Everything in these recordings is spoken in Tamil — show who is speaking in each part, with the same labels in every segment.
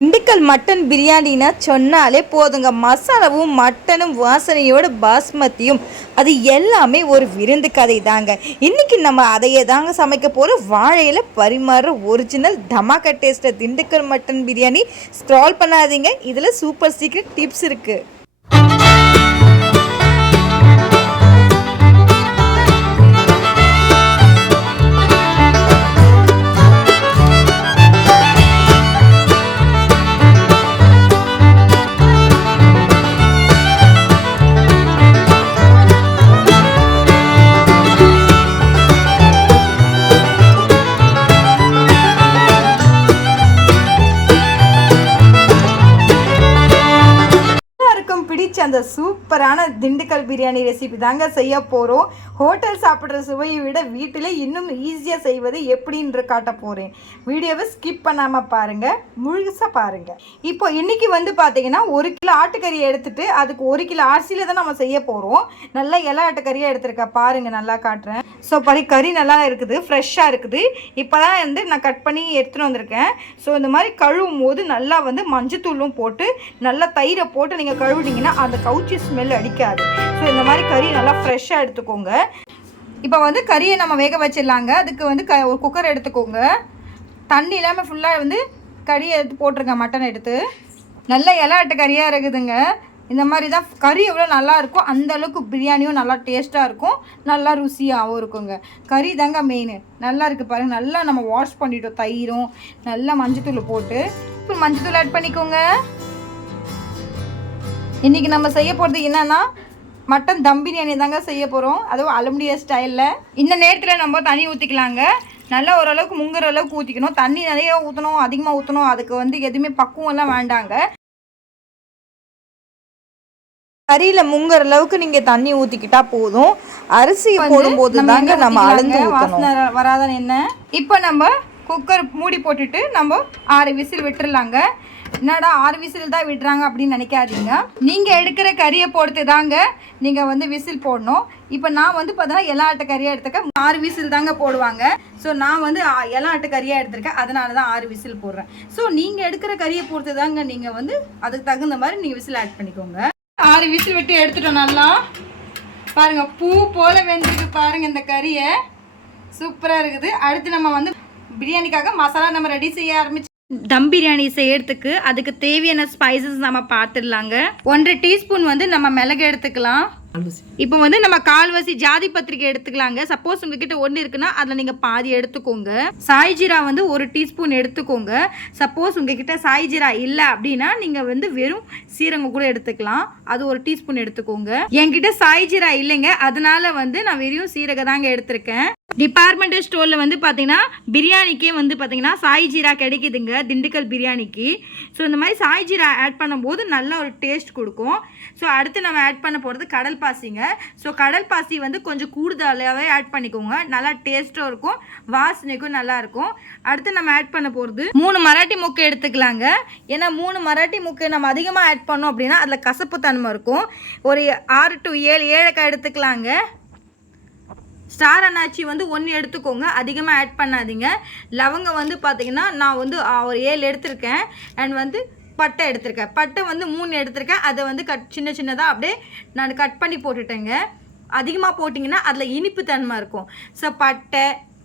Speaker 1: திண்டுக்கல் மட்டன் பிரியாணினா சொன்னாலே போதுங்க. மசாலாவும் மட்டனும் வாசனையோட பாஸ்மதியும். அது எல்லாமே ஒரு விருந்து கதை தாங்க இன்னைக்கு நம்ம அதையே தாங்க சமைக்க போகிறோம் வாழையில் பரிமாறுற ஒரிஜினல் தமாக்கா டேஸ்ட்டில் திண்டுக்கல் மட்டன் பிரியாணி. ஸ்க்ரால் பண்ணாதீங்க. இதில் சூப்பர் சீக்ரெட் டிப்ஸ் இருக்குது சூப்பரான திண்டுக்கல் பிரியாணி ரெசிபி தாங்க செய்ய போகிறோம் ஹோட்டல் சாப்பிட்ற சுவையை விட வீட்டிலே இன்னும் ஈஸியாக செய்வது எப்படின்ற காட்ட போகிறேன் வீடியோவை ஸ்கிப் பண்ணாமல் பாருங்கள் முழுசாக பாருங்கள் இப்போ இன்றைக்கி வந்து பார்த்தீங்கன்னா ஒரு கிலோ ஆட்டுக்கறி எடுத்துகிட்டு அதுக்கு ஒரு கிலோ அரிசியில் தான் நம்ம செய்ய போகிறோம் நல்லா எல்லா ஆட்டுக்கறியாக எடுத்துருக்கேன் பாருங்கள் நல்லா காட்டுறேன். ஸோ படி கறி நல்லா இருக்குது ஃப்ரெஷ்ஷாக இருக்குது. இப்போ தான் வந்து நான் கட் பண்ணி எடுத்துகிட்டு வந்திருக்கேன். ஸோ இந்த மாதிரி கழுவும் போது நல்லா வந்து மஞ்சத்தூளும் போட்டு நல்லா தயிரை போட்டு நீங்கள் கழுவிட்டிங்கன்னா அந்த கவுச்சி ஸ்மெல் அடிக்காது. ஸோ இந்த மாதிரி கறி நல்லா ஃப்ரெஷ்ஷாக எடுத்துக்கோங்க. இப்போ வந்து கறியை நம்ம வேக வச்சிடலாங்க. அதுக்கு வந்து க ஒரு குக்கர் எடுத்துக்கோங்க. தண்ணி இல்லாமல் ஃபுல்லாக வந்து கறியை எடுத்து போட்டிருங்க மட்டன் எடுத்து. நல்ல இலாட்டு அட்டை கறியாக இருக்குதுங்க. இந்த மாதிரி தான் கறி எவ்வளோ நல்லா இருக்கும் அந்த அளவுக்கு பிரியாணியும் நல்லா டேஸ்ட்டாக இருக்கும். நல்லா ருசியாகவும் இருக்குங்க. கறி தாங்க மெயின் நல்லா இருக்குது பாருங்கள் நல்லா நம்ம வாஷ் பண்ணிட்டோம் தயிரும். நல்லா மஞ்சத்தூள் போட்டு. இப்போ மஞ்சத்தூள் ஆட் பண்ணிக்கோங்க. இன்றைக்கி நம்ம செய்ய போகிறது என்னன்னா மட்டன் தம் பிரியாணி தாங்க செய்ய போகிறோம் அதுவும் அலுமினிய ஸ்டைலில். இந்த நேரத்தில் நம்ம தண்ணி ஊற்றிக்கலாங்க நல்லா ஓரளவுக்கு முங்குற அளவுக்கு ஊற்றிக்கணும் தண்ணி நிறைய ஊற்றணும் அதிகமாக ஊற்றணும் அதுக்கு வந்து எதுவுமே பக்குவம் எல்லாம் வேண்டாங்க. கறியில் முங்குற அளவுக்கு நீங்கள் தண்ணி ஊற்றிக்கிட்டா போதும். அரிசி போடும்போது தாங்க நம்ம அளந்து வாசனை வராத என்ன? இப்போ நம்ம குக்கர் மூடி போட்டுட்டு நம்ம ஆறு விசில் விட்டுறலாங்க. என்னடா ஆறு விசில் தான் விடுறாங்க அப்படின்னு நினைக்காதீங்க. நீங்கள் எடுக்கிற கறியை பொறுத்து தாங்க நீங்கள் வந்து விசில் போடணும். இப்போ நான் வந்து பார்த்தீங்கன்னா எல்லா ஆட்டு கறியாக எடுத்துக்க ஆறு விசில் தாங்க போடுவாங்க. ஸோ நான் வந்து எல்லா ஆட்டு கறியாக எடுத்திருக்கேன். அதனால தான் ஆறு விசில் போடுறேன். ஸோ நீங்கள் எடுக்கிற கறியை பொறுத்து தாங்க நீங்கள் வந்து அதுக்கு தகுந்த மாதிரி நீங்கள் விசில் ஆட் பண்ணிக்கோங்க. ஆறு விசில் விட்டு எடுத்துட்டோம் நல்லா. பாருங்கள் பூ போல வெந்திருக்கு பாருங்கள் இந்த கறியை. சூப்பராக இருக்குது. அடுத்து நம்ம வந்து பிரியாணிக்காக மசாலா நம்ம ரெடி செய்ய ஆரம்பிச்சு தம் பிரியாணி செய்யறதுக்கு அதுக்கு தேவையான ஸ்பைசஸ் நம்ம பார்த்துடலாங்க ஒன்றரை டீஸ்பூன் வந்து நம்ம மிளகு எடுத்துக்கலாம். இப்போ வந்து நம்ம கால்வாசி ஜாதி பத்திரிக்கை எடுத்துக்கலாங்க. சப்போஸ் உங்ககிட்ட ஒன்று இருக்குன்னா அதில் நீங்கள் பாதி எடுத்துக்கோங்க. சாய் ஜீரா வந்து ஒரு டீஸ்பூன் எடுத்துக்கோங்க. சப்போஸ் உங்ககிட்ட சாய் ஜீரா இல்லை அப்படின்னா நீங்கள் வந்து வெறும் சீரகம் கூட எடுத்துக்கலாம். அது ஒரு டீஸ்பூன் எடுத்துக்கோங்க. என்கிட்ட சாய் ஜீரா இல்லைங்க. அதனால வந்து நான் வெறும் சீரகம் தாங்க எடுத்திருக்கேன். டிபார்ட்மெண்டல் ஸ்டோரில் வந்து பார்த்தீங்கன்னா பிரியாணிக்கே வந்து பார்த்தீங்கன்னா சாய் ஜீரா கிடைக்குதுங்க திண்டுக்கல் பிரியாணிக்கு. ஸோ இந்த மாதிரி சாய் ஜீரா ஆட் பண்ணும்போது நல்ல ஒரு டேஸ்ட் கொடுக்கும். ஸோ அடுத்து நம்ம ஆட் பண்ண போகிறது கடல் பாசிங்க. ஸோ கடல் பாசி வந்து கொஞ்சம் கூடுதலாகவே ஆட் பண்ணிக்கோங்க. நல்லா டேஸ்ட்டும் இருக்கும் வாசனைக்கும் நல்லாயிருக்கும் அடுத்து நம்ம ஆட் பண்ண போகிறது மூணு மராட்டி முக்கை எடுத்துக்கலாங்க. ஏன்னா மூணு மராட்டி முக்கை நம்ம அதிகமாக ஆட் பண்ணோம் அப்படின்னா அதில் கசப்பு தன்மை இருக்கும். ஒரு ஆறு டு ஏழு ஏழைக்காய் எடுத்துக்கலாங்க. ஸ்டார் அண்ணாச்சி வந்து ஒன்று எடுத்துக்கோங்க. அதிகமாக ஆட் பண்ணாதீங்க. லவங்கம் வந்து பார்த்தீங்கன்னா நான் வந்து ஆ, ஒரு ஏழு எடுத்திருக்கேன். அண்ட் வந்து பட்டை எடுத்திருக்கேன். பட்டை வந்து மூணு எடுத்திருக்கேன். அதை வந்து கட் சின்ன சின்னதாக அப்படியே நான் கட் பண்ணி போட்டுட்டேங்க. அதிகமாக போட்டிங்கன்னா அதில் இனிப்பு தன்மை இருக்கும். ஸோ பட்டை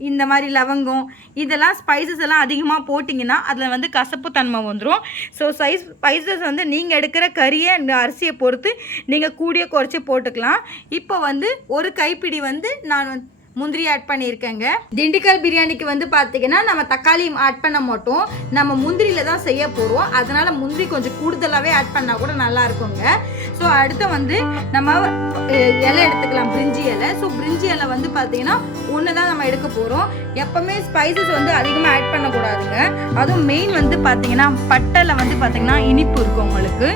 Speaker 1: இந்த மாதிரி லவங்கம் இதெல்லாம் ஸ்பைசஸ் எல்லாம் அதிகமாக போட்டிங்கன்னா அதில் வந்து கசப்பு தன்மை வந்துடும் ஸோ சைஸ் ஸ்பைசஸ் வந்து நீங்கள் எடுக்கிற கறியை இந்த அரிசியை பொறுத்து நீங்கள் கூடிய குறைச்சி போட்டுக்கலாம். இப்போ வந்து ஒரு கைப்பிடி வந்து நான் வந்து முந்திரி ஆட் பண்ணியிருக்கேங்க. திண்டுக்கல் பிரியாணிக்கு வந்து பார்த்தீங்கன்னா நம்ம தக்காளி ஆட் பண்ண மாட்டோம். நம்ம முந்திரியில் தான் செய்ய போகிறோம் அதனால முந்திரி கொஞ்சம் கூடுதலாகவே ஆட் பண்ணால் கூட நல்லா இருக்குங்க. ஸோ அடுத்து வந்து நம்ம இலை எடுத்துக்கலாம். பிரிஞ்சி இலை. ஸோ பிரிஞ்சி இலை வந்து பார்த்தீங்கன்னா ஒன்று தான் நம்ம எடுக்க போகிறோம் எப்பவுமே ஸ்பைசஸ் வந்து அதிகமாக ஆட் பண்ணக்கூடாதுங்க. அதுவும் மெயின் வந்து பார்த்தீங்கன்னா பட்டையில் வந்து பார்த்தீங்கன்னா இனிப்பு இருக்கும் உங்களுக்கு.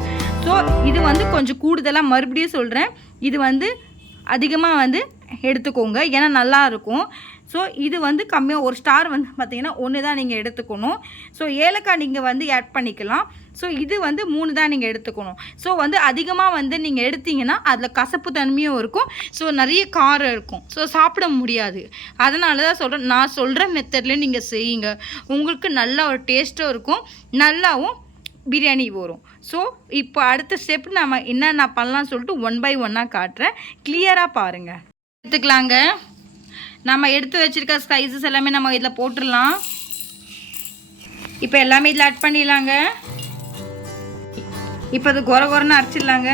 Speaker 1: ஸோ இது வந்து கொஞ்சம் கூடுதலாக மறுபடியும் சொல்கிறேன் இது வந்து அதிகமாக வந்து எடுத்துக்கோங்க. ஏன்னா நல்லா இருக்கும் ஸோ இது வந்து கம்மியாக ஒரு ஸ்டார் வந்து பார்த்திங்கன்னா ஒன்று தான் நீங்கள் எடுத்துக்கணும். ஸோ ஏலக்காய் நீங்கள் வந்து ஆட் பண்ணிக்கலாம். ஸோ இது வந்து மூணு தான் நீங்கள் எடுத்துக்கணும். ஸோ வந்து அதிகமாக வந்து நீங்கள் எடுத்தீங்கன்னா அதில் கசப்பு தன்மையும் இருக்கும். ஸோ நிறைய காரம் இருக்கும். ஸோ சாப்பிட முடியாது. அதனால தான் சொல்கிறேன் நான் சொல்கிற மெத்தட்லேயே நீங்கள் செய்யுங்க. உங்களுக்கு நல்ல ஒரு டேஸ்ட்டும் இருக்கும். நல்லாவும் பிரியாணி வரும். ஸோ இப்போ அடுத்த ஸ்டெப் நம்ம என்னென்ன பண்ணலாம்னு சொல்லிட்டு ஒன் பை ஒன்னாக காட்டுறேன். கிளியராக பாருங்கள் எடுத்துக்கலாங்க. நம்ம எடுத்து வச்சிருக்க ஸ்பைசஸ் எல்லாமே நம்ம இதில் போட்டுடலாம். இப்போ எல்லாமே இதில் ஆட் பண்ணிடலாங்க. இப்போ அது கொர கொரன்னு அரைச்சிடலாங்க.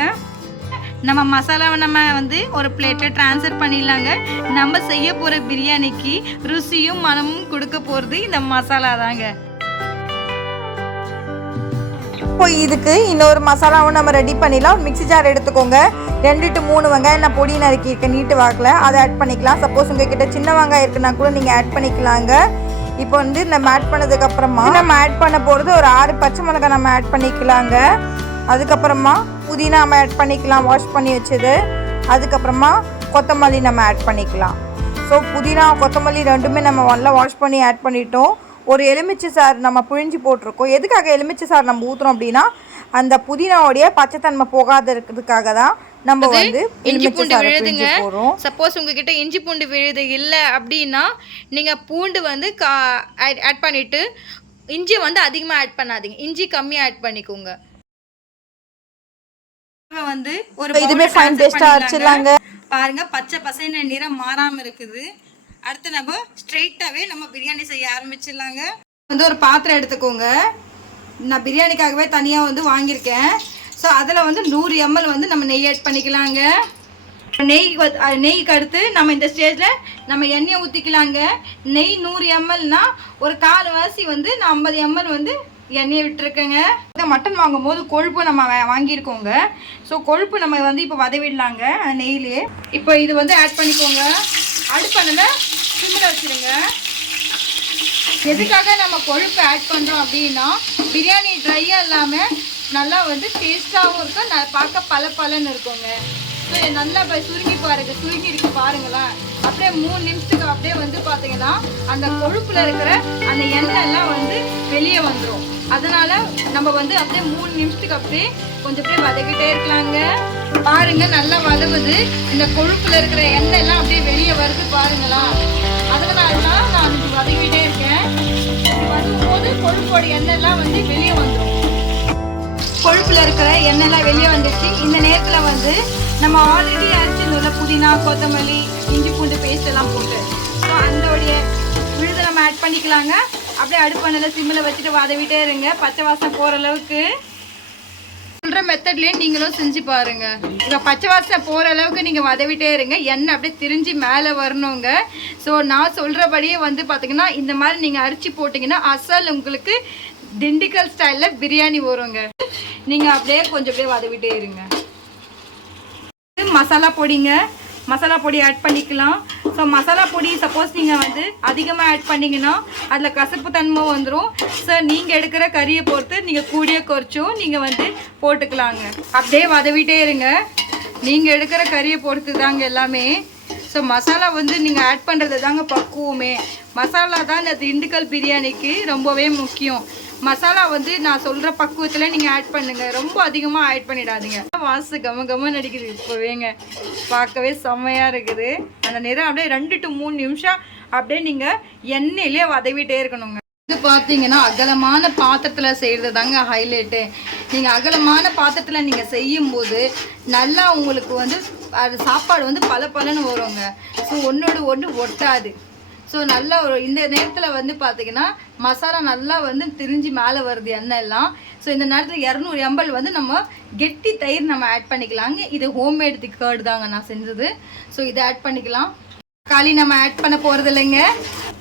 Speaker 1: நம்ம மசாலாவை நம்ம வந்து ஒரு பிளேட்டில் ட்ரான்ஸ்ஃபர் பண்ணிடலாங்க. நம்ம செய்ய போகிற பிரியாணிக்கு ருசியும் மனமும் கொடுக்க போகிறது இந்த மசாலா தாங்க.
Speaker 2: இப்போ இதுக்கு இன்னொரு மசாலாவும் நம்ம ரெடி பண்ணிடலாம். ஒரு மிக்ஸி ஜார் எடுத்துக்கோங்க. ரெண்டு டு மூணு வெங்காயம் நான் பொடி நறுக்கியிருக்கேன் நீட்டு வாக்கில். அதை ஆட் பண்ணிக்கலாம். சப்போஸ் உங்ககிட்ட சின்ன வெங்காயம் இருக்குன்னா கூட நீங்கள் ஆட் பண்ணிக்கலாங்க. இப்போ வந்து நம்ம ஆட் பண்ணதுக்கப்புறமா நம்ம ஆட் பண்ண போகிறது ஒரு ஆறு பச்சை மிளகாய் நம்ம ஆட் பண்ணிக்கலாங்க. அதுக்கப்புறமா புதினா நம்ம ஆட் பண்ணிக்கலாம். வாஷ் பண்ணி வச்சது. அதுக்கப்புறமா கொத்தமல்லி நம்ம ஆட் பண்ணிக்கலாம். ஸோ புதினா கொத்தமல்லி ரெண்டுமே நம்ம நல்லா வாஷ் பண்ணி ஆட் பண்ணிட்டோம். ஒரு எலுமிச்சை சாறு நம்ம புழிஞ்சு போட்டிருக்கோம். எதுக்காக எலுமிச்சை சாறு நம்ம ஊற்றுறோம் அப்படின்னா அந்த புதினாவுடைய பச்சைத்தன்மை போகாத இருக்கிறதுக்காக தான் நம்ம வந்து
Speaker 1: இஞ்சி
Speaker 2: எலுமிச்சை
Speaker 1: பூண்டு
Speaker 2: சாறு
Speaker 1: விழுதுங்க. சப்போஸ் உங்ககிட்ட இஞ்சி பூண்டு விழுது இல்லை அப்படின்னா நீங்கள் பூண்டு வந்து கா ஆட் பண்ணிட்டு இஞ்சி வந்து அதிகமாக ஆட் பண்ணாதீங்க. இஞ்சி கம்மியாக ஆட் பண்ணிக்கோங்க. வந்து ஒரு
Speaker 2: இதுமே ஆ
Speaker 1: பண்ணிடலாங்க.
Speaker 2: அரைச்சிடலாங்க.
Speaker 1: பாருங்க பச்சை பசைன நிறம் மாறாம இருக்குது. அடுத்து நம்ம ஸ்ட்ரெயிட்டாகவே நம்ம பிரியாணி செய்ய ஆரம்பிச்சிடலாங்க. வந்து ஒரு பாத்திரம் எடுத்துக்கோங்க. நான் பிரியாணிக்காகவே தனியாக வந்து வாங்கியிருக்கேன். ஸோ அதில் வந்து நூறு எம்எல் வந்து நம்ம நெய் ஆட் பண்ணிக்கலாங்க. நெய் வ- நெய்க்கு அடுத்து நம்ம இந்த ஸ்டேஜில் நம்ம எண்ணெயை ஊற்றிக்கலாங்க நெய் நூறு எம்எல்னா ஒரு கால் வாசி வந்து நான் ஐம்பது எம்எல் வந்து எண்ணெயை விட்டுருக்கேங்க. இந்த மட்டன் வாங்கும் போது கொழுப்பு நம்ம வாங்கியிருக்கோங்க. ஸோ கொழுப்பு நம்ம வந்து இப்போ வதவிடலாங்க நெய்லேயே. நெய்யிலே இப்போ இது வந்து ஆட் பண்ணிக்கோங்க. அடுப்பணில் சிம்மில் வச்சுருங்க. எதுக்காக நம்ம கொழுப்பு ஆட் பண்ணுறோம் அப்படின்னா பிரியாணி ட்ரையாக இல்லாமல் நல்லா வந்து டேஸ்ட்டாகவும் இருக்கும் ந பார்க்க பல பலன்னு இருக்குங்க. ஸோ நல்லா இப்போ சுருங்கி பாருங்க சுருங்கி இருக்கு பாருங்களேன். அப்படியே மூணு நிமிஷத்துக்கு அப்படியே வந்து பார்த்தீங்கன்னா அந்த கொழுப்பில் இருக்கிற அந்த எண்ணெய் எல்லாம் வந்து வெளியே வந்துடும் அதனால் நம்ம வந்து அப்படியே மூணு நிமிஷத்துக்கு அப்படியே கொஞ்சம் அப்படியே வதக்கிட்டே இருக்கலாங்க. பாருங்க நல்லா வதவுது. இந்த கொழுப்புல இருக்கிற எண்ணெய் எல்லாம் அப்படியே வெளியே வருது பாருங்களா. அதனால தான் நான் இது வதக்கிட்டே இருக்கேன். இது வதக்கும் போது கொழுப்போட எண்ணெய் எல்லாம் வந்து வெளியே வந்துடும் கொழுப்புல இருக்கிற எண்ணெய்லாம் வெளியே வந்துச்சு இந்த நேரத்தில் வந்து நம்ம ஆல்ரெடி அரைச்சிருந்தோம்ல புதினா கொத்தமல்லி இஞ்சி பூண்டு பேஸ்ட் எல்லாம் போட்டு. ஸோ அந்தோடைய விழுதை நம்ம ஆட் பண்ணிக்கலாங்க. அப்படியே அடுப்பானில் சிம்மில் வச்சுட்டு வதவிட்டே இருங்க. பச்சை வாசம் போகிற அளவுக்கு. சொல்கிற மெத்தட்லேயே நீங்களும் செஞ்சு பாருங்க. இப்போ பச்சை வாசனை போகிற அளவுக்கு நீங்கள் வதவிட்டே இருங்க. எண்ணெய் அப்படியே திரிஞ்சு மேலே வரணுங்க. ஸோ நான் சொல்கிறபடியே வந்து பார்த்தீங்கன்னா இந்த மாதிரி நீங்கள் அரிச்சு போட்டிங்கன்னா அசல் உங்களுக்கு திண்டுக்கல் ஸ்டைலில் பிரியாணி வருங்க. நீங்கள் அப்படியே கொஞ்சம் அப்படியே வதவிட்டே இருங்க. இது மசாலா பொடிங்க. மசாலா பொடி ஆட் பண்ணிக்கலாம். ஸோ மசாலா பொடி சப்போஸ் நீங்கள் வந்து அதிகமாக ஆட் பண்ணிங்கன்னா அதில் கசப்பு தன்மை வந்துடும் ஸோ நீங்கள் எடுக்கிற கறியை பொறுத்து நீங்கள் கூடிய குறைச்சும் நீங்கள் வந்து போட்டுக்கலாங்க. அப்படியே வதவிட்டே இருங்க. நீங்கள் எடுக்கிற கறியை பொறுத்து தாங்க எல்லாமே. ஸோ மசாலா வந்து நீங்கள் ஆட் பண்ணுறது தாங்க பக்குவமே. மசாலா தான் இந்த திண்டுக்கல் பிரியாணிக்கு ரொம்பவே முக்கியம். மசாலா வந்து நான் சொல்கிற பக்குவத்தில் நீங்கள் ஆட் பண்ணுங்கள் ரொம்ப அதிகமாக ஆட் பண்ணிடாதீங்க. வாசு கம கம நடிக்குது இப்போவேங்க. பார்க்கவே செம்மையாக இருக்குது. அந்த நேரம் அப்படியே ரெண்டு டு மூணு நிமிஷம் அப்படியே நீங்கள் எண்ணெயிலே வதவிட்டே இருக்கணுங்க. இது பார்த்தீங்கன்னா அகலமான பாத்திரத்தில் செய்கிறது தாங்க ஹைலைட்டு நீங்கள் அகலமான பாத்திரத்தில் நீங்கள் செய்யும்போது நல்லா உங்களுக்கு வந்து அது சாப்பாடு வந்து பல பலன்னு வருங்க. ஸோ ஒன்றோடு ஒன்று ஒட்டாது. ஸோ நல்லா ஒரு இந்த நேரத்தில் வந்து பார்த்தீங்கன்னா மசாலா நல்லா வந்து திரிஞ்சு மேலே வருது எண்ணெய் எல்லாம். ஸோ இந்த நேரத்தில் இரநூறு எம்பல் வந்து நம்ம கெட்டி தயிர் நம்ம ஆட் பண்ணிக்கலாங்க. இது ஹோம்மேடு கேர்டு தாங்க நான் செஞ்சது. ஸோ இதை ஆட் பண்ணிக்கலாம். களி நம்ம ஆட் பண்ண போகிறது இல்லைங்க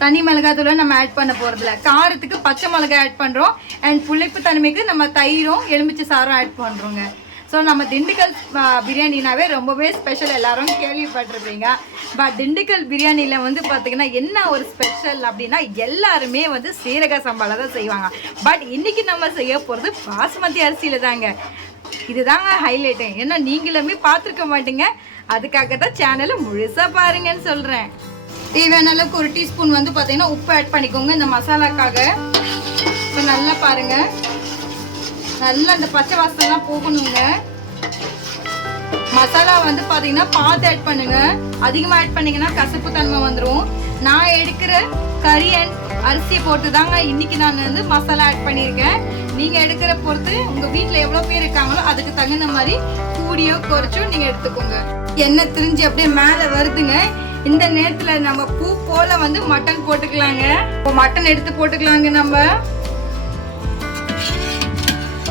Speaker 1: தனி மிளகாத்தூளை நம்ம ஆட் பண்ண போகிறதில்ல காரத்துக்கு பச்சை மிளகாய் ஆட் பண்ணுறோம் அண்ட் புளிப்பு தன்மைக்கு நம்ம தயிரும் எலுமிச்சை சாரும் ஆட் பண்ணுறோங்க ஸோ நம்ம திண்டுக்கல் பிரியாணினாவே ரொம்பவே ஸ்பெஷல் எல்லாரும் கேள்விப்பட்டிருப்பீங்க. பட் திண்டுக்கல் பிரியாணியில் வந்து பார்த்தீங்கன்னா என்ன ஒரு ஸ்பெஷல் அப்படின்னா எல்லாருமே வந்து சீரக சம்பால தான் செய்வாங்க. பட் இன்னைக்கு நம்ம செய்ய போகிறது பாசுமதி அரிசியில் தாங்க. இதுதாங்க ஹைலைட்டு ஏன்னா நீங்களுமே பார்த்துருக்க மாட்டீங்க. அதுக்காக தான் சேனலை முழுசாக பாருங்கன்னு சொல்கிறேன் தேவையான அளவுக்கு ஒரு டீஸ்பூன் வந்து பார்த்தீங்கன்னா உப்பு ஆட் பண்ணிக்கோங்க. இந்த மசாலாக்காக. இப்போ நல்லா பாருங்க. நல்லா அந்த பச்சை வாசனைலாம் போகணுங்க. மசாலா வந்து பார்த்தீங்கன்னா பார்த்து ஆட் பண்ணுங்க. அதிகமாக ஆட் பண்ணிங்கன்னா கசப்பு தன்மை வந்துடும் நான் எடுக்கிற கறி அண்ட் அரிசியை போட்டு தாங்க இன்னைக்கு நான் வந்து மசாலா ஆட் பண்ணியிருக்கேன்.
Speaker 2: நீங்கள் எடுக்கிற பொறுத்து உங்கள் வீட்டில் எவ்வளோ பேர் இருக்காங்களோ அதுக்கு தகுந்த மாதிரி கூடியோ குறைச்சோ நீங்கள் எடுத்துக்கோங்க. எண்ணெய் திரிஞ்சு அப்படியே மேலே வருதுங்க. இந்த நேரத்துல நம்ம பூ போல வந்து மட்டன் போட்டுக்கலாங்க. இப்போ மட்டன் எடுத்து போட்டுக்கலாங்க நம்ம.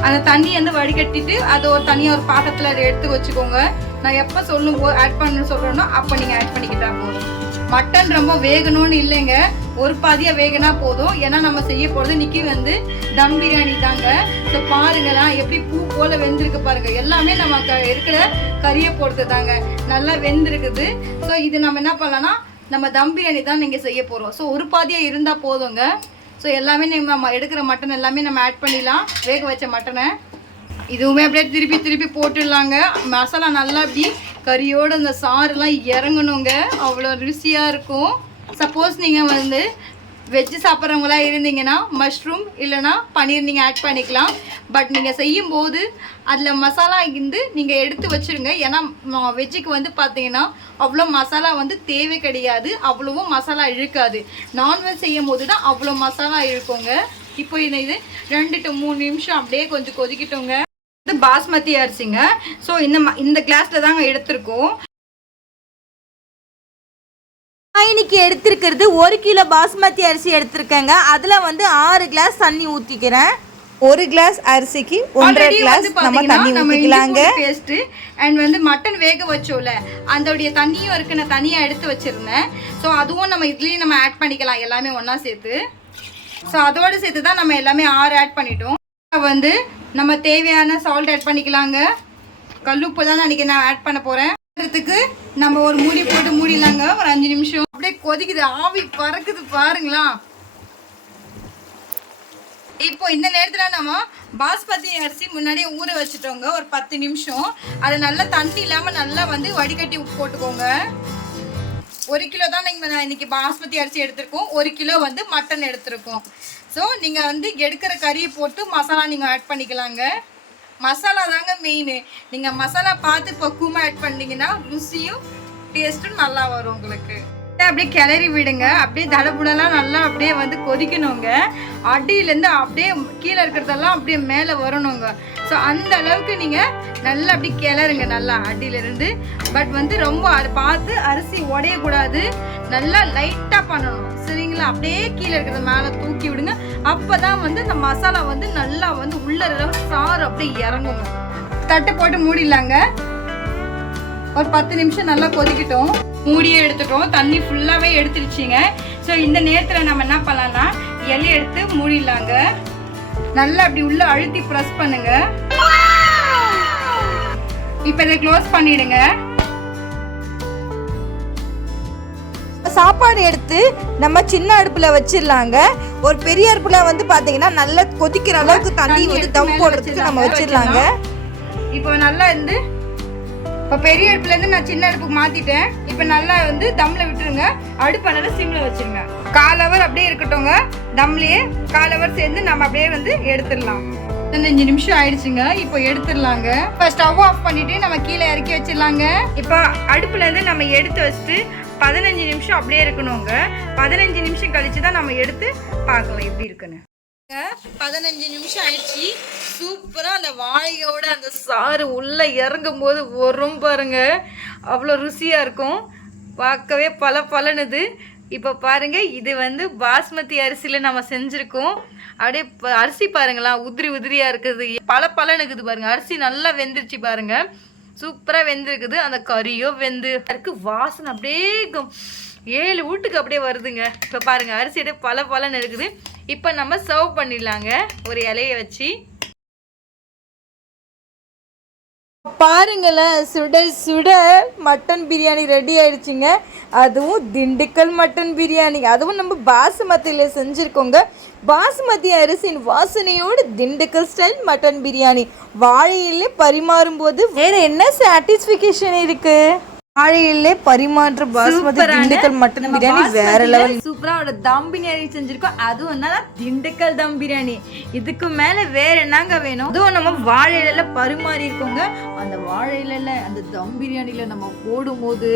Speaker 2: அந்த தண்ணி வந்து வடிகட்டிட்டு அதை ஒரு தனியாக ஒரு பாத்திரத்தில் அதை எடுத்து வச்சுக்கோங்க. நான் எப்போ சொல்லும் ஆட் பண்ண சொல்கிறேனோ அப்போ நீங்கள் ஆட் பண்ணிக்கிட்டா போதும். மட்டன் ரொம்ப வேகணும்னு இல்லைங்க. ஒரு பாதியாக வேகனா போதும். ஏன்னா நம்ம செய்ய போகிறது இன்றைக்கி வந்து தம் பிரியாணி தாங்க. ஸோ பாருங்களேன் எப்படி பூ போல் வெந்திருக்கு பாருங்கள் எல்லாமே நம்ம க- இருக்கிற கறியை பொறுத்து தாங்க. நல்லா வெந்திருக்குது. ஸோ இது நம்ம என்ன பண்ணலாம்னா நம்ம தம் பிரியாணி தான் நீங்கள் செய்ய போகிறோம் ஸோ ஒரு பாதியாக இருந்தால் போதுங்க. ஸோ எல்லாமே நம்ம எடுக்கிற மட்டன் எல்லாமே நம்ம ஆட் பண்ணிடலாம். வேக வச்ச மட்டனை. இதுவுமே அப்படியே திருப்பி திருப்பி போட்டுடலாங்க. மசாலா நல்லா அப்படி கறியோட அந்த சாறுலாம் இறங்கணுங்க. அவ்வளோ ருசியாக இருக்கும். சப்போஸ் நீங்கள் வந்து வெஜ்ஜு சாப்பிட்றவங்களா இருந்தீங்கன்னா மஷ்ரூம் இல்லைன்னா பன்னீர் நீங்கள் ஆட் பண்ணிக்கலாம். பட் நீங்கள் செய்யும்போது அதில் மசாலா இருந்து நீங்கள் எடுத்து வச்சிருங்க. ஏன்னா வெஜ்ஜுக்கு வந்து பார்த்தீங்கன்னா அவ்வளோ மசாலா வந்து தேவை கிடையாது. அவ்வளவும் மசாலா இழுக்காது நான்வெஜ் செய்யும் போது தான் அவ்வளோ மசாலா இழுக்குங்க இப்போ இந்த இது ரெண்டு டு மூணு நிமிஷம் அப்படியே கொஞ்சம் கொதிக்கிட்டோங்க. இது பாஸ்மதி அரிசிங்க. ஸோ இந்த இந்த கிளாஸில் தாங்க எடுத்திருக்கோம்.
Speaker 1: நான் இன்னைக்கு எடுத்திருக்கிறது ஒரு கிலோ பாஸ்மதி அரிசி எடுத்திருக்கேங்க. அதில் வந்து ஆறு கிளாஸ் தண்ணி ஊற்றிக்கிறேன்
Speaker 2: ஒரு கிளாஸ் அரிசிக்கு ஒன்றரை கிளாஸ் நம்ம தண்ணி ஊற்றிக்கலாங்க
Speaker 1: பேஸ்ட் அண்ட் வந்து மட்டன் வேக வச்சோம்ல அதோடைய தண்ணியும் இருக்கு. நான் தனியாக எடுத்து வச்சிருந்தேன். ஸோ அதுவும் நம்ம இதுலேயும் நம்ம ஆட் பண்ணிக்கலாம். எல்லாமே ஒன்றா சேர்த்து. ஸோ அதோட சேர்த்து தான் நம்ம எல்லாமே ஆறு ஆட் பண்ணிட்டோம். வந்து நம்ம தேவையான சால்ட் ஆட் பண்ணிக்கலாங்க. கல்லுப்பு தான் அன்றைக்கி நான் ஆட் பண்ண போகிறேன் அதுக்கு நம்ம ஒரு மூடி போட்டு மூடிடலாங்க. ஒரு அஞ்சு நிமிஷம். அப்படியே கொதிக்குது. ஆவி பறக்குது பாருங்களா இப்போ இந்த நேரத்தில் நம்ம பாஸ்மதி அரிசி முன்னாடியே ஊற வச்சுட்டோங்க. ஒரு பத்து நிமிஷம். அதை நல்லா தண்ணி இல்லாமல் நல்லா வந்து வடிகட்டி போட்டுக்கோங்க. ஒரு கிலோ தான் நீங்கள் நான் பாஸ்மதி அரிசி எடுத்திருக்கோம். ஒரு கிலோ வந்து மட்டன் எடுத்திருக்கோம். ஸோ நீங்கள் வந்து எடுக்கிற கறியை போட்டு மசாலா நீங்கள் ஆட் பண்ணிக்கலாங்க. மசாலா தாங்க மெயின் நீங்கள் மசாலா பார்த்து பக்குவமாக ஆட் பண்ணிங்கன்னா ருசியும் டேஸ்ட்டும் நல்லா வரும் உங்களுக்கு. அப்படியே கிளறி விடுங்க. அப்படியே தடபுடலாம் நல்லா அப்படியே வந்து கொதிக்கணுங்க. அடியிலேருந்து அப்படியே கீழே இருக்கிறதெல்லாம் அப்படியே மேலே வரணுங்க. ஸோ அந்த அளவுக்கு நீங்கள் நல்லா அப்படி கிளறுங்க. நல்லா அடியிலேருந்து. பட் வந்து ரொம்ப அதை பார்த்து அரிசி உடையக்கூடாது. நல்லா லைட்டாக பண்ணணும். சரிங்களா? அப்படியே கீழே இருக்கிறத மேலே தூக்கி விடுங்க. அப்போ தான் வந்து இந்த மசாலா வந்து நல்லா வந்து உள்ள சாறு அப்படியே இறங்குங்க. தட்டு போட்டு மூடிடலாங்க. ஒரு பத்து நிமிஷம் நல்லா கொதிக்கட்டும். மூடியே எடுத்துட்டோம் தண்ணி ஃபுல்லாகவே எடுத்துருச்சிங்க. ஸோ இந்த நேரத்தில் நம்ம என்ன பண்ணலாம்னா இலையை எடுத்து மூடிடலாங்க. நல்லா அப்படி உள்ள அழுத்தி ப்ரெஸ் பண்ணுங்க. இப்போ இதை க்ளோஸ் பண்ணிடுங்க.
Speaker 2: சாப்பாடு எடுத்து நம்ம சின்ன அடுப்புல வச்சிடலாங்க. ஒரு பெரிய அடுப்புல வந்து பாத்தீங்கன்னா நல்லா கொதிக்கிற அளவுக்கு தண்ணி வந்து தம் போடுறதுக்கு நம்ம. வச்சிடலாங்க.
Speaker 1: இப்போ நல்லா இருந்து இப்போ பெரிய அடுப்புலேருந்து நான் சின்ன அடுப்புக்கு மாற்றிட்டேன் இப்போ நல்லா வந்து தம்மில் விட்டுருங்க. அடுப்பை நல்லா சிம்மில் வச்சுருங்க. கால் ஹவர் அப்படியே இருக்கட்டும்ங்க. தம்லேயே கால் ஹவர் சேர்ந்து நம்ம அப்படியே வந்து எடுத்துடலாம். பதினஞ்சு நிமிஷம் ஆயிடுச்சுங்க. இப்போ எடுத்துடலாங்க. இப்போ ஸ்டவ் ஆஃப் பண்ணிட்டு நம்ம கீழே இறக்கி வச்சிடலாங்க. இப்போ அடுப்புலேருந்து நம்ம எடுத்து வச்சுட்டு பதினஞ்சு நிமிஷம் அப்படியே இருக்கணுங்க. பதினஞ்சு நிமிஷம் கழிச்சு தான் நம்ம எடுத்து பார்க்கலாம் எப்படி இருக்குன்னு. பதினஞ்சு நிமிஷம் ஆயிடுச்சு. சூப்பராக அந்த வாழையோட அந்த சாறு உள்ளே இறங்கும் போது வரும் பாருங்க. அவ்வளோ ருசியாக இருக்கும். பார்க்கவே பல பலனுது இப்போ பாருங்க இது வந்து பாஸ்மதி அரிசியில் நம்ம செஞ்சுருக்கோம். அப்படியே அரிசி பாருங்களா உதிரி உதிரியாக இருக்குது. பல பலனுக்குது பாருங்க. அரிசி நல்லா வெந்துருச்சு பாருங்க. சூப்பராக வெந்திருக்குது. அந்த கறியோ வெந்து இருக்கு வாசனை அப்படியே ஏழு வீட்டுக்கு அப்படியே வருதுங்க. இப்போ பாருங்கள் அரிசி அப்படியே பல பலன்னு இருக்குது. இப்போ நம்ம சர்வ் பண்ணிடலாங்க. ஒரு இலையை வச்சு.
Speaker 2: பாருங்களேன் சுட சுட மட்டன் பிரியாணி ரெடி ஆயிடுச்சுங்க. அதுவும் திண்டுக்கல் மட்டன் பிரியாணி. அதுவும் நம்ம பாசுமதியில் செஞ்சுருக்கோங்க. பாசுமதி அரிசியின் வாசனையோடு திண்டுக்கல் ஸ்டைல் மட்டன் பிரியாணி. வாழையிலே பரிமாறும் போது என்ன சாட்டிஸ்ஃபிகேஷன் இருக்குது வாழையிலே பரிமாற்ற பாஸ்மதி திண்டுக்கல் மட்டன் பிரியாணி வேற லெவல்.
Speaker 1: சூப்பரா ஒரு தம் பிரியாணி செஞ்சிருக்கோம். அதுவும் என்னன்னா திண்டுக்கல் தம் பிரியாணி. இதுக்கு மேல வேற என்னங்க வேணும்? அதுவும் நம்ம வாழை இலையில பரிமாறி இருக்கோங்க. அந்த வாழை இலையில அந்த தம் பிரியாணில நம்ம போடும்போது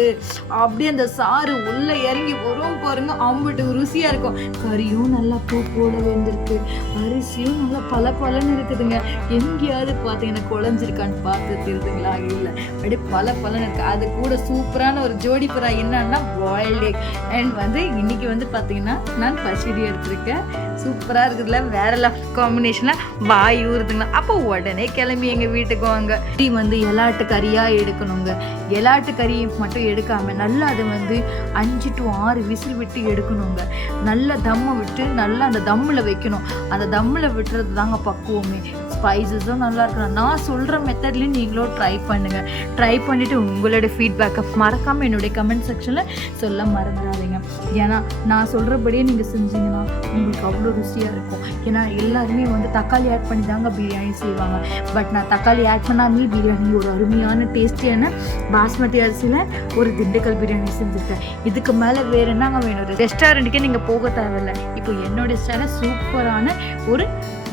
Speaker 1: அப்படியே அந்த சாறு உள்ள இறங்கி வரும் பாருங்க. அம்பிட்டு ருசியா இருக்கும். கறியும் நல்லா பூ போல வெந்திருக்கு. அரிசியும் நல்லா பல பலன்னு இருக்குதுங்க. எங்கேயாவது பார்த்தீங்கன்னா குழஞ்சிருக்கான்னு பார்த்து தெரியுதுங்களா இல்லை அப்படியே பல பலன்னு இருக்கு. அது கூட சூப்பரான ஒரு ஜோடி புறா என்னன்னா பாயில்டு எக் அண்ட் வந்து இன்னைக்கு வந்து பார்த்தீங்கன்னா நான் பசிடி எடுத்திருக்கேன். சூப்பராக இருக்குதுல வேற லெவல் காம்பினேஷனில் வாய் ஊறுதுங்களா அப்போ உடனே கிளம்பி எங்கள் வீட்டுக்கு வாங்க. டீ வந்து எலாட்டு கறியாக எடுக்கணுங்க. எலாட்டு கறி மட்டும் எடுக்காமல் நல்லா அதை வந்து அஞ்சு டு ஆறு விசில் விட்டு எடுக்கணுங்க. நல்லா தம்மை விட்டு நல்லா அந்த தம்மில் வைக்கணும். அந்த தம்மில் விட்டுறது தாங்க பக்குவமே. ஸ்பைசஸும் நல்லா இருக்கணும். நான் சொல்கிற மெத்தட்லேயும் நீங்களும் ட்ரை பண்ணுங்கள் ட்ரை பண்ணிவிட்டு உங்களோட ஃபீட்பேக்கை மறக்காமல் என்னுடைய கமெண்ட் செக்ஷனில் சொல்ல மறந்துடாதீங்க. ஏன்னா நான் சொல்கிறபடியே நீங்கள் செஞ்சீங்கன்னா உங்களுக்கு அவ்வளோ ருசியாக இருக்கும். ஏன்னா எல்லாருமே வந்து தக்காளி ஆட் பண்ணி தாங்க பிரியாணி செய்வாங்க. பட் நான் தக்காளி ஆட் பண்ணாமே பிரியாணி ஒரு அருமையான டேஸ்டியான பாஸ்மதி அரிசியில் ஒரு திண்டுக்கல் பிரியாணி செஞ்சுருக்கேன் இதுக்கு மேலே வேறு என்னங்க வேணும்? ரெஸ்டாரண்ட்டுக்கே நீங்கள் போக தேவையில்லை. இப்போ என்னுடைய ஸ்டைலில் சூப்பரான ஒரு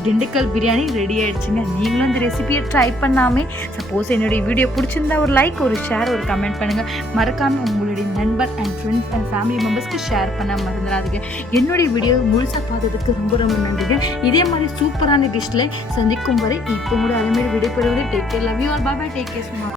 Speaker 1: திண்டுக்கல் பிரியாணி ரெடி ஆயிடுச்சுங்க. நீங்களும் இந்த ரெசிபியை ட்ரை பண்ணாமே சப்போஸ் என்னுடைய வீடியோ பிடிச்சிருந்தா ஒரு லைக் ஒரு ஷேர் ஒரு கமெண்ட் பண்ணுங்கள் மறக்காமல் உங்களுடைய நண்பர் அண்ட் ஃப்ரெண்ட்ஸ் அண்ட் ஃபேமிலி மெம்பர்ஸ்க்கு ஷேர் பண்ண மறந்துடாதீங்க. என்னுடைய வீடியோ முழுசாக பார்த்ததுக்கு ரொம்ப ரொம்ப நன்றிங்க. இதே மாதிரி சூப்பரான டிஷ்ல சந்திக்கும் வரை இப்போ கூட அதுமாரி விடைபெறுவது. Take care love you R Baba take care